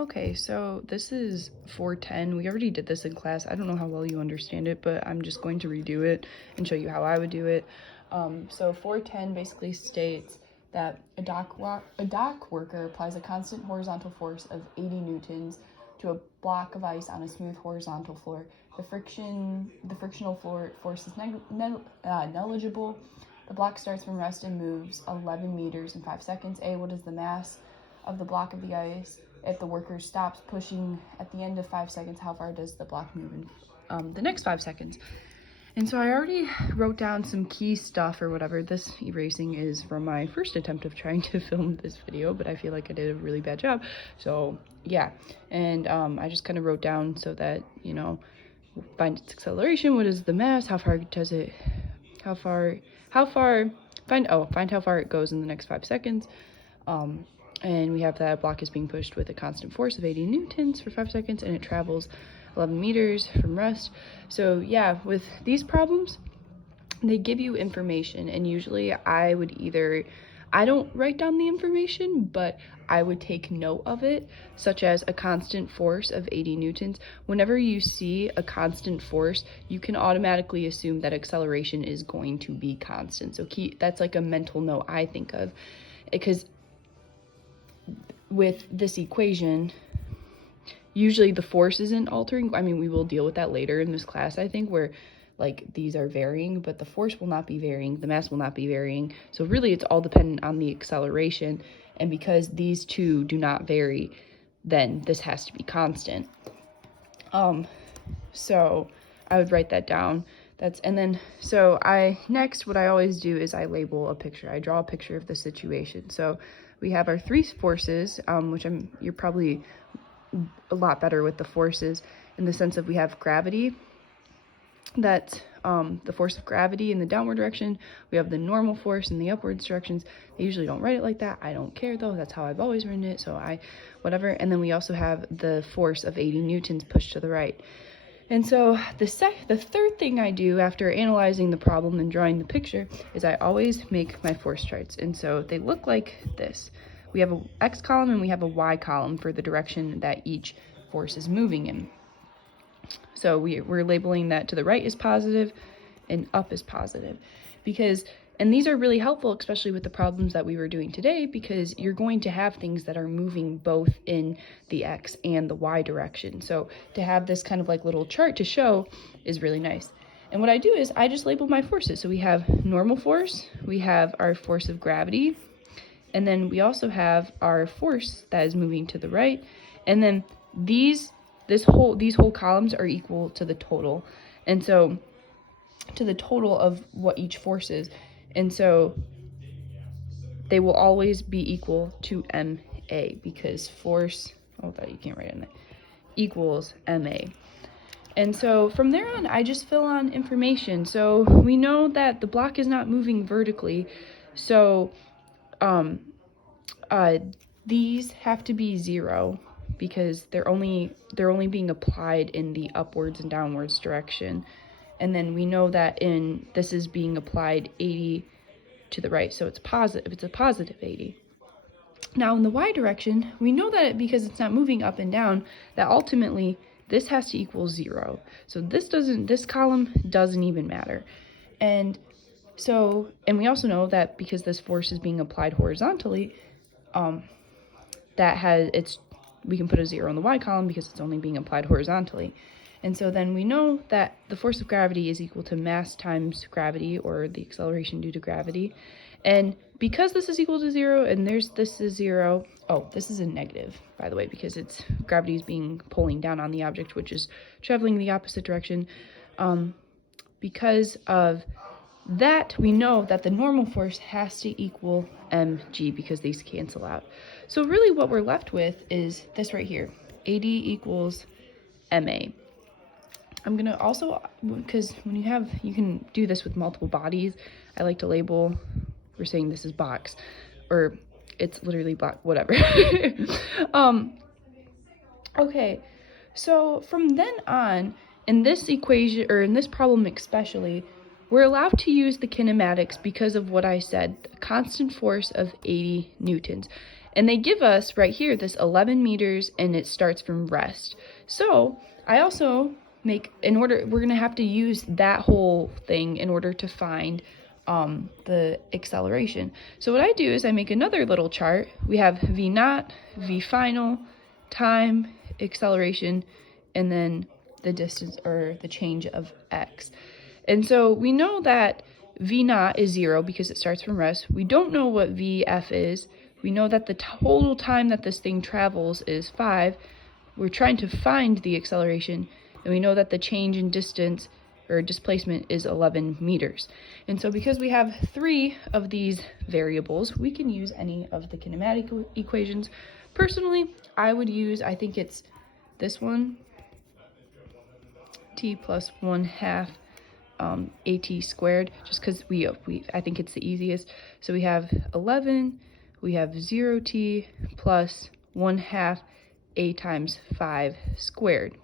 Okay, so this is 410. We already did this in class. I don't know how well you understand it, but I'm just going to redo it and show you how I would do it. So 410 basically states that a dock worker applies a constant horizontal force of 80 newtons to a block of ice on a smooth horizontal floor. The frictional force is negligible. The block starts from rest and moves 11 meters in 5 seconds. A, what is the mass of the block of the ice? If the worker stops pushing at the end of 5 seconds, how far does the block move in the next 5 seconds? And so I already wrote down some key stuff or whatever. This erasing is from my first attempt of trying to film this video, but I feel like I did a really bad job. So yeah, and I just kind of wrote down so that, you know, find its acceleration, what is the mass, how far does it, find how far it goes in the next 5 seconds. And we have that a block is being pushed with a constant force of 80 newtons for 5 seconds, and it travels 11 meters from rest. So yeah, with these problems, they give you information, and usually I don't write down the information, but I would take note of it, such as a constant force of 80 newtons. Whenever you see a constant force, you can automatically assume that acceleration is going to be constant. So that's like a mental note I think of, because with this equation, usually the force isn't altering. I mean, we will deal with that later in this class, I think, where like these are varying, but the force will not be varying, the mass will not be varying. So really it's all dependent on the acceleration. And because these two do not vary, then this has to be constant. So I would write that down. Next, what I always do is I label a picture. I draw a picture of the situation. So we have our three forces, which you're probably a lot better with the forces in the sense of we have gravity, that's the force of gravity in the downward direction. We have the normal force in the upwards directions. They usually don't write it like that. I don't care though. That's how I've always written it. So whatever. And then we also have the force of 80 newtons pushed to the right. And so the third thing I do after analyzing the problem and drawing the picture is I always make my force charts. And so they look like this. We have a X column and we have a Y column for the direction that each force is moving in. So we're labeling that to the right is positive and up is positive, and these are really helpful, especially with the problems that we were doing today, because you're going to have things that are moving both in the X and the Y direction. So to have this kind of like little chart to show is really nice. And what I do is I just label my forces. So we have normal force, we have our force of gravity, and then we also have our force that is moving to the right. And then these whole columns are equal to the total. And so to the total of what each force is. And so they will always be equal to MA, because force, you can't write it, equals MA. And so from there on, I just fill on information. So we know that the block is not moving vertically. So these have to be 0, because they're only being applied in the upwards and downwards direction. And then we know that this is being applied 80 to the right, so it's a positive 80. Now in the Y direction, we know that because it's not moving up and down, that ultimately this has to equal 0. So this column doesn't even matter. And we also know that because this force is being applied horizontally, we can put a 0 in the Y column because it's only being applied horizontally. And so then we know that the force of gravity is equal to mass times gravity, or the acceleration due to gravity. And because this is equal to 0 and this is 0, this is a negative, by the way, because gravity is pulling down on the object, which is traveling the opposite direction. Because of that, we know that the normal force has to equal mg, because these cancel out. So really what we're left with is this right here, 80 equals ma. I'm gonna also, because you can do this with multiple bodies, I like to label, we're saying this is box, or it's literally block, whatever. Okay, so from then on, in this equation, or in this problem especially, we're allowed to use the kinematics because of what I said, the constant force of 80 newtons. And they give us right here this 11 meters, and it starts from rest. So I also we're gonna have to use that whole thing in order to find the acceleration. So what I do is I make another little chart. We have V naught, V final, time, acceleration, and then the distance or the change of x. And so we know that V naught is 0 because it starts from rest. We don't know what VF is. We know that the total time that this thing travels is 5. We're trying to find the acceleration, and we know that the change in distance or displacement is 11 meters. And so because we have 3 of these variables, we can use any of the kinematic equations. Personally, I would use, I think it's this one, t plus 1/2 at squared, just because I think it's the easiest. So we have 11, we have 0t plus 1/2 a times 5 squared.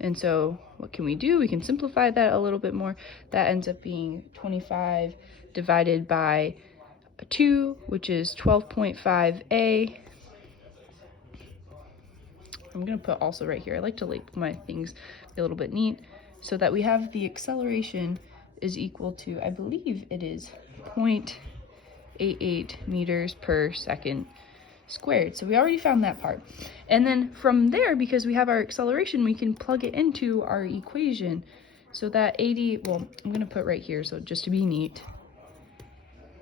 And so what can we do? We can simplify that a little bit more. That ends up being 25 divided by 2, which is 12.5a. I'm going to put also right here. I like to label my things a little bit neat, so that we have the acceleration is equal to, I believe it is 0.88 meters per second squared. So we already found that part. And then from there, because we have our acceleration, we can plug it into our equation. So that 80, well, I'm going to put right here, so just to be neat,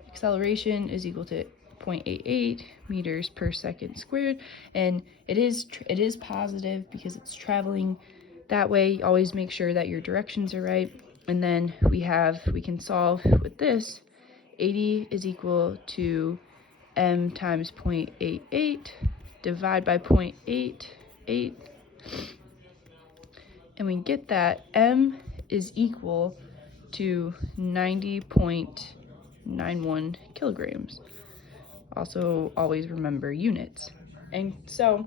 acceleration is equal to 0.88 meters per second squared, and it is positive because it's traveling that way. Always make sure that your directions are right. And then we can solve with this. 80 is equal to m times 0.88 divide by 0.88, and we get that m is equal to 90.91 kilograms. Also, always remember units. And so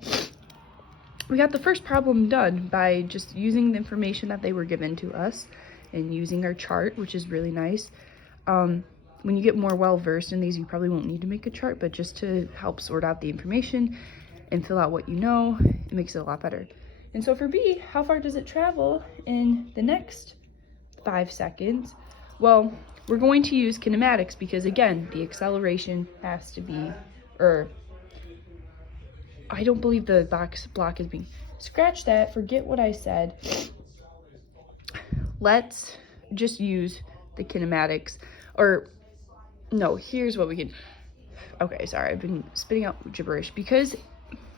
we got the first problem done by just using the information that they were given to us and using our chart, which is really nice. When you get more well-versed in these, you probably won't need to make a chart, but just to help sort out the information and fill out what you know, it makes it a lot better. And so for B, how far does it travel in the next 5 seconds? Well, we're going to use kinematics because, again, the acceleration has to be, I don't believe the block is being, scratch that, forget what I said. Let's just use the kinematics, no, here's what we can, okay, sorry, I've been spitting out gibberish. Because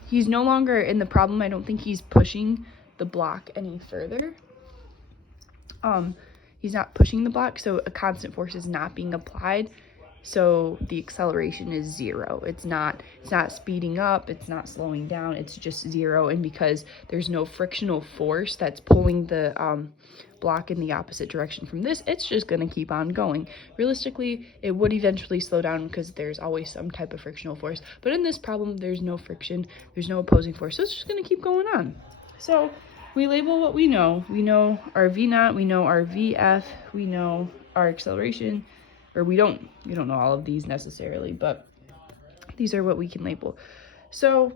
he's no longer in the problem, I don't think he's pushing the block any further. He's not pushing the block, so a constant force is not being applied. So the acceleration is 0. It's not speeding up, it's not slowing down, it's just 0. And because there's no frictional force that's pulling the block in the opposite direction from this, it's just going to keep on going. Realistically, it would eventually slow down because there's always some type of frictional force. But in this problem, there's no friction, there's no opposing force, so it's just going to keep going on. So we label what we know. We know our V naught, we know our VF, we know our acceleration, or we don't know all of these necessarily, but these are what we can label. So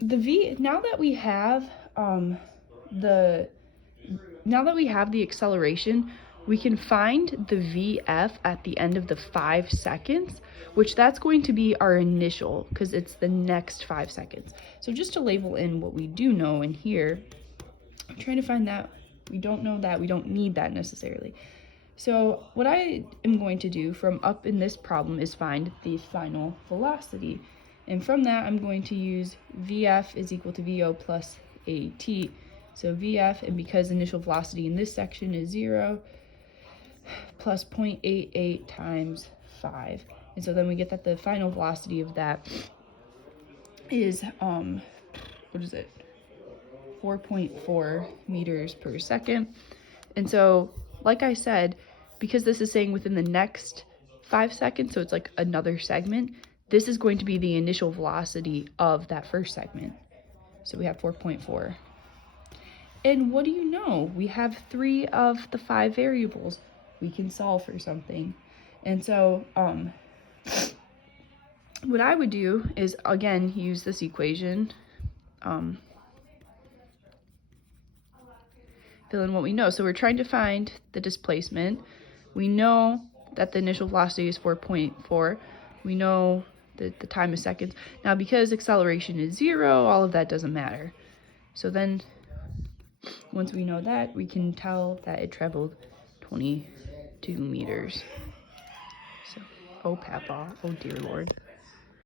the V, now that we have the acceleration, we can find the VF at the end of the 5 seconds, which that's going to be our initial, because it's the next 5 seconds. So just to label in what we do know in here, I'm trying to find that. We don't know that, we don't need that necessarily. So what I am going to do from up in this problem is find the final velocity. And from that, I'm going to use VF is equal to VO plus AT. So VF, and because initial velocity in this section is 0, plus 0.88 times 5. And so then we get that the final velocity of that is, 4.4 meters per second. And so, like I said, because this is saying within the next 5 seconds, so it's like another segment, this is going to be the initial velocity of that first segment. So we have 4.4. And what do you know? We have 3 of the 5 variables. We can solve for something. And so what I would do is, again, use this equation, fill in what we know. So we're trying to find the displacement. We know that the initial velocity is 4.4. We know that the time is seconds. Now, because acceleration is 0, all of that doesn't matter. So then, once we know that, we can tell that it traveled 22 meters. So, oh, Papa, oh dear Lord.